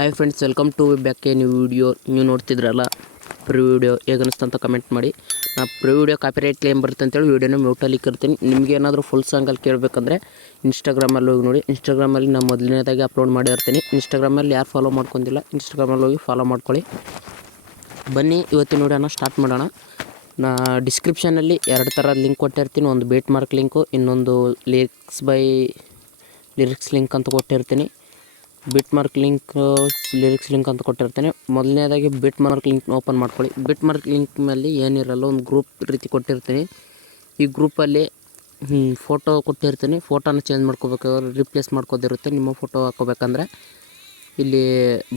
Hi friends, welcome to back a new video. ನೀವು ನೋಡ್ತಿದ್ರಲ್ಲ pre video ಹೇಗೆ ಅನಿಸ್ತು ಅಂತ ಕಮೆಂಟ್ ಮಾಡಿ. ನಾ ಪ್ರಿ ವಿಡಿಯೋ ಕಾಪಿರೈಟ್ ಕ್ಲೇಮ್ ಬರುತ್ತೆ ಅಂತೇಳಿ ವೀಡಿಯೋನ ಮ್ಯೂಟಲ್ಲಿ ಇರ್ತೀನಿ. ನಿಮಗೆ ಏನಾದರೂ ಫುಲ್ ಸಾಂಗಲ್ಲಿ ಕೇಳಬೇಕಂದ್ರೆ ಇನ್ಸ್ಟಾಗ್ರಾಮಲ್ಲಿ ಹೋಗಿ ನೋಡಿ. ಇನ್ಸ್ಟಾಗ್ರಾಮಲ್ಲಿ ನಾನು ಮೊದಲನೇದಾಗಿ ಅಪ್ಲೋಡ್ ಮಾಡಿರ್ತೀನಿ. ಇನ್ಸ್ಟಾಗ್ರಾಮಲ್ಲಿ ಯಾರು ಫಾಲೋ ಮಾಡ್ಕೊಂಡಿಲ್ಲ ಇನ್ಸ್ಟಾಗ್ರಾಮಲ್ಲಿ ಹೋಗಿ ಫಾಲೋ ಮಾಡ್ಕೊಳ್ಳಿ. ಬನ್ನಿ ಇವತ್ತಿನ ವೀಡಿಯೋನ ಸ್ಟಾರ್ಟ್ ಮಾಡೋಣ. ನಾ ಡಿಸ್ಕ್ರಿಪ್ಷನಲ್ಲಿ 2 ಥರದ ಲಿಂಕ್ ಕೊಟ್ಟಿರ್ತೀನಿ. ಒಂದು ಬೇಟ್ ಮಾರ್ಕ್ ಲಿಂಕು, ಇನ್ನೊಂದು ಲಿರಿಕ್ಸ್ ಲಿಂಕ್ ಅಂತ ಕೊಟ್ಟಿರ್ತೀನಿ. ಬಿಟ್ ಮಾರ್ಕ್ ಲಿರಿಕ್ಸ್ ಲಿಂಕ್ ಅಂತ ಕೊಟ್ಟಿರ್ತೇನೆ. ಮೊದಲನೇದಾಗಿ ಬಿಟ್ ಮಾರ್ಕ್ ಲಿಂಕ್ ಓಪನ್ ಮಾಡ್ಕೊಳ್ಳಿ. ಬಿಟ್ ಮಾರ್ಕ್ ಲಿಂಕ್ ಮೇಲೆ ಏನಿರಲ್ಲ, ಒಂದು ಗ್ರೂಪ್ ರೀತಿ ಕೊಟ್ಟಿರ್ತೀನಿ. ಈ ಗ್ರೂಪಲ್ಲಿ ಫೋಟೋ ಕೊಟ್ಟಿರ್ತೀನಿ. ಫೋಟೋನ ಚೇಂಜ್ ಮಾಡ್ಕೋಬೇಕಾದ್ರೆ ರಿಪ್ಲೇಸ್ ಮಾಡ್ಕೋದಿರುತ್ತೆ. ನಿಮ್ಮ ಫೋಟೋ ಹಾಕೋಬೇಕಂದ್ರೆ ಇಲ್ಲಿ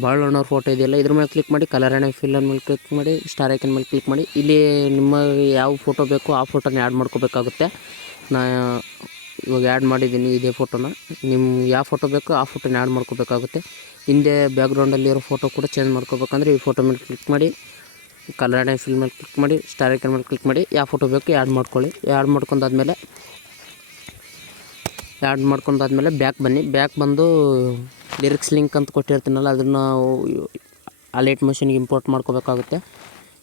ಬಾಳಣ್ಣವ್ರ ಫೋಟೋ ಇದೆಯಲ್ಲ, ಇದ್ರ ಮೇಲೆ ಕ್ಲಿಕ್ ಮಾಡಿ, ಕಲರ್ ಆ್ಯಂಡ್ ಫಿಲ್ಲರ್ ಮೇಲೆ ಕ್ಲಿಕ್ ಮಾಡಿ, ಸ್ಟಾರ್ ಐಕನ್ ಮೇಲೆ ಕ್ಲಿಕ್ ಮಾಡಿ. ಇಲ್ಲಿ ನಿಮಗೆ ಯಾವ ಫೋಟೋ ಬೇಕೋ ಆ ಫೋಟೋನ ಆ್ಯಡ್ ಮಾಡ್ಕೋಬೇಕಾಗುತ್ತೆ. ನಾ ಇವಾಗ ಆ್ಯಡ್ ಮಾಡಿದ್ದೀನಿ ಇದೇ ಫೋಟೋನ. ನಿಮ್ಗೆ ಯಾವ ಫೋಟೋ ಬೇಕೋ ಆ ಫೋಟೋನ ಆ್ಯಡ್ ಮಾಡ್ಕೋಬೇಕಾಗುತ್ತೆ. ಹಿಂದೆ ಬ್ಯಾಕ್ಗ್ರೌಂಡಲ್ಲಿರೋ ಫೋಟೋ ಕೂಡ ಚೇಂಜ್ ಮಾಡ್ಕೋಬೇಕಂದ್ರೆ ಈ ಫೋಟೋ ಮೇಲೆ ಕ್ಲಿಕ್ ಮಾಡಿ, ಕಲರ್ ಆ್ಯಂಡ್ ಫಿಲ್ ಮೇಲೆ ಕ್ಲಿಕ್ ಮಾಡಿ, ಸ್ಟಾರ್ ಐಕನ್ ಮೇಲೆ ಕ್ಲಿಕ್ ಮಾಡಿ, ಯಾವ ಫೋಟೋ ಬೇಕು ಆ್ಯಡ್ ಮಾಡ್ಕೊಳ್ಳಿ. ಆ್ಯಡ್ ಮಾಡ್ಕೊಂಡಾದ್ಮೇಲೆ ಬ್ಯಾಕ್ ಬನ್ನಿ. ಬ್ಯಾಕ್ ಬಂದು ಲಿರಿಕ್ಸ್ ಲಿಂಕ್ ಅಂತ ಕೊಟ್ಟಿರ್ತೀನಲ್ಲ, ಅದನ್ನು ಅಲೈಟ್ ಮಷಿನ್ಗೆ ಇಂಪೋರ್ಟ್ ಮಾಡ್ಕೋಬೇಕಾಗುತ್ತೆ.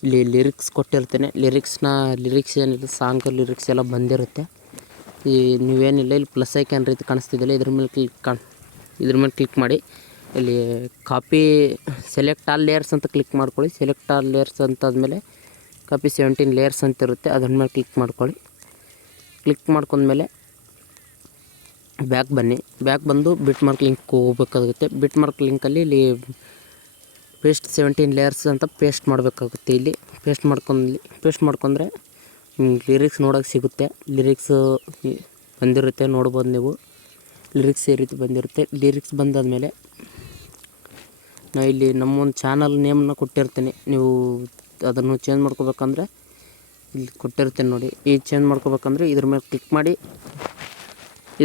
ಇಲ್ಲಿ ಲಿರಿಕ್ಸ್ ಕೊಟ್ಟಿರ್ತೇನೆ. ಲಿರಿಕ್ಸ್ ಏನಿದೆ ಸಾಂಗ್ ಲಿರಿಕ್ಸ್ ಎಲ್ಲ ಬಂದಿರುತ್ತೆ. ಈ ನೀವೇನಿಲ್ಲ, ಇಲ್ಲಿ ಪ್ಲಸ್ ಐಕನ್ ರೀತಿ ಕಾಣಿಸ್ತಿದ್ದಿಲ್ಲ, ಇದ್ರ ಮೇಲೆ ಕ್ಲಿಕ್ ಮಾಡಿ. ಇಲ್ಲಿ ಕಾಪಿ ಸೆಲೆಕ್ಟ್ ಆಲ್ ಲೇಯರ್ಸ್ ಅಂತ ಕ್ಲಿಕ್ ಮಾಡ್ಕೊಳ್ಳಿ. ಸೆಲೆಕ್ಟ್ ಆಲ್ ಲೇಯರ್ಸ್ ಅಂತಾದಮೇಲೆ ಕಾಪಿ 17 ಲೇಯರ್ಸ್ ಅಂತ ಇರುತ್ತೆ, ಅದ್ರ ಮೇಲೆ ಕ್ಲಿಕ್ ಮಾಡ್ಕೊಳ್ಳಿ. ಕ್ಲಿಕ್ ಮಾಡ್ಕೊಂಡ್ಮೇಲೆ ಬ್ಯಾಕ್ ಬನ್ನಿ. ಬ್ಯಾಕ್ ಬಂದು ಬಿಟ್ ಮಾರ್ಕ್ ಲಿಂಕ್ ಹೋಗ್ಬೇಕಾಗುತ್ತೆ. ಬಿಟ್ ಮಾರ್ಕ್ ಲಿಂಕಲ್ಲಿ ಇಲ್ಲಿ ಪೇಸ್ಟ್ 17 ಲೇಯರ್ಸ್ ಅಂತ ಪೇಸ್ಟ್ ಮಾಡಬೇಕಾಗುತ್ತೆ. ಇಲ್ಲಿ ಪೇಸ್ಟ್ ಮಾಡ್ಕೊಂಡ್ರೆ ಲಿರಿಕ್ಸ್ ನೋಡೋಕೆ ಸಿಗುತ್ತೆ. ಲಿರಿಕ್ಸ್ ಬಂದಿರುತ್ತೆ, ನೋಡ್ಬೋದು ನೀವು. ಲಿರಿಕ್ಸ್ ಈ ರೀತಿ ಬಂದಿರುತ್ತೆ. ಲಿರಿಕ್ಸ್ ಬಂದಾದಮೇಲೆ ನಾನು ಇಲ್ಲಿ ನಮ್ಮೊಂದು ಚಾನಲ್ ನೇಮನ್ನ ಕೊಟ್ಟಿರ್ತೀನಿ. ನೀವು ಅದನ್ನು ಚೇಂಜ್ ಮಾಡ್ಕೋಬೇಕಂದ್ರೆ ಇಲ್ಲಿ ಕೊಟ್ಟಿರ್ತೀನಿ ನೋಡಿ. ಈ ಚೇಂಜ್ ಮಾಡ್ಕೋಬೇಕಂದ್ರೆ ಇದ್ರ ಮೇಲೆ ಕ್ಲಿಕ್ ಮಾಡಿ,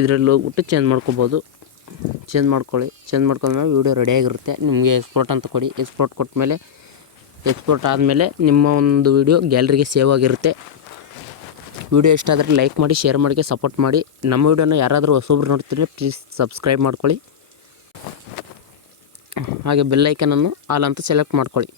ಇದರಲ್ಲಿ ಹೋಗ್ಬಿಟ್ಟು ಚೇಂಜ್ ಮಾಡ್ಕೋಬೋದು. ಚೇಂಜ್ ಮಾಡ್ಕೊಳ್ಳಿ. ಚೇಂಜ್ ಮಾಡ್ಕೊಂಡ್ಮೇಲೆ ವೀಡಿಯೋ ರೆಡಿಯಾಗಿರುತ್ತೆ. ನಿಮಗೆ ಎಕ್ಸ್ಪೋರ್ಟ್ ಅಂತ ಕೊಡಿ. ಎಕ್ಸ್ಪೋರ್ಟ್ ಆದಮೇಲೆ ನಿಮ್ಮ ಒಂದು ವೀಡಿಯೋ ಗ್ಯಾಲರಿಗೆ ಸೇವ್ ಆಗಿರುತ್ತೆ. ವಿಡಿಯೋ ಇಷ್ಟ ಆದರೆ ಲೈಕ್ ಮಾಡಿ, ಶೇರ್ ಮಾಡಿ, ಸಪೋರ್ಟ್ ಮಾಡಿ. ನಮ್ಮ ವಿಡಿಯೋನ ಯಾರಾದರೂ ಹೊಸಬ್ರು ನೋಡ್ತಿದ್ರೆ ಪ್ಲೀಸ್ ಸಬ್ಸ್ಕ್ರೈಬ್ ಮಾಡ್ಕೊಳ್ಳಿ. ಹಾಗೆ ಬೆಲ್ ಐಕನನ್ನು ಆಲ್ ಅಂತ ಸೆಲೆಕ್ಟ್ ಮಾಡ್ಕೊಳ್ಳಿ.